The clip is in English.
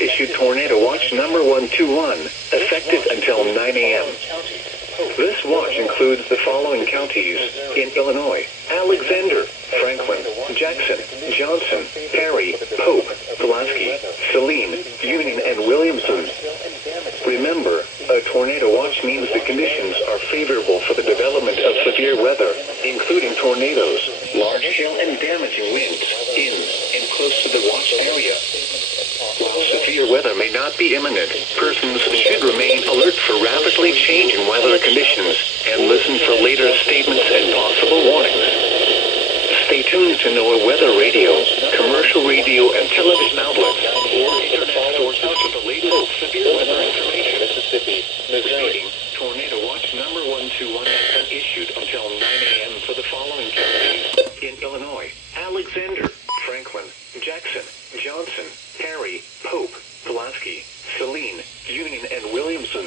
issued Tornado Watch number 121, effective until 9 a.m. This watch includes the following counties in Illinois: Alexander, Franklin, Jackson, Johnson, Perry, Pope, Pulaski, Saline, Union, and Williamson. Remember, a tornado watch means the conditions are favorable for the development of severe weather, including tornadoes, large hail, and damaging winds in and close to the watch area. While severe weather may not be imminent, persons should remain alert for rapidly changing weather conditions and listen for later statements and possible warnings. Stay tuned to NOAA weather radio, commercial radio and television outlets, or internet sources for the latest severe weather information. Repeating, Tornado Watch number 121 has been issued until 9 a.m. for the following counties in Illinois: Alexander, Franklin, Jackson, Johnson, Perry, Pope, Pulaski, Saline, Union, and Williamson.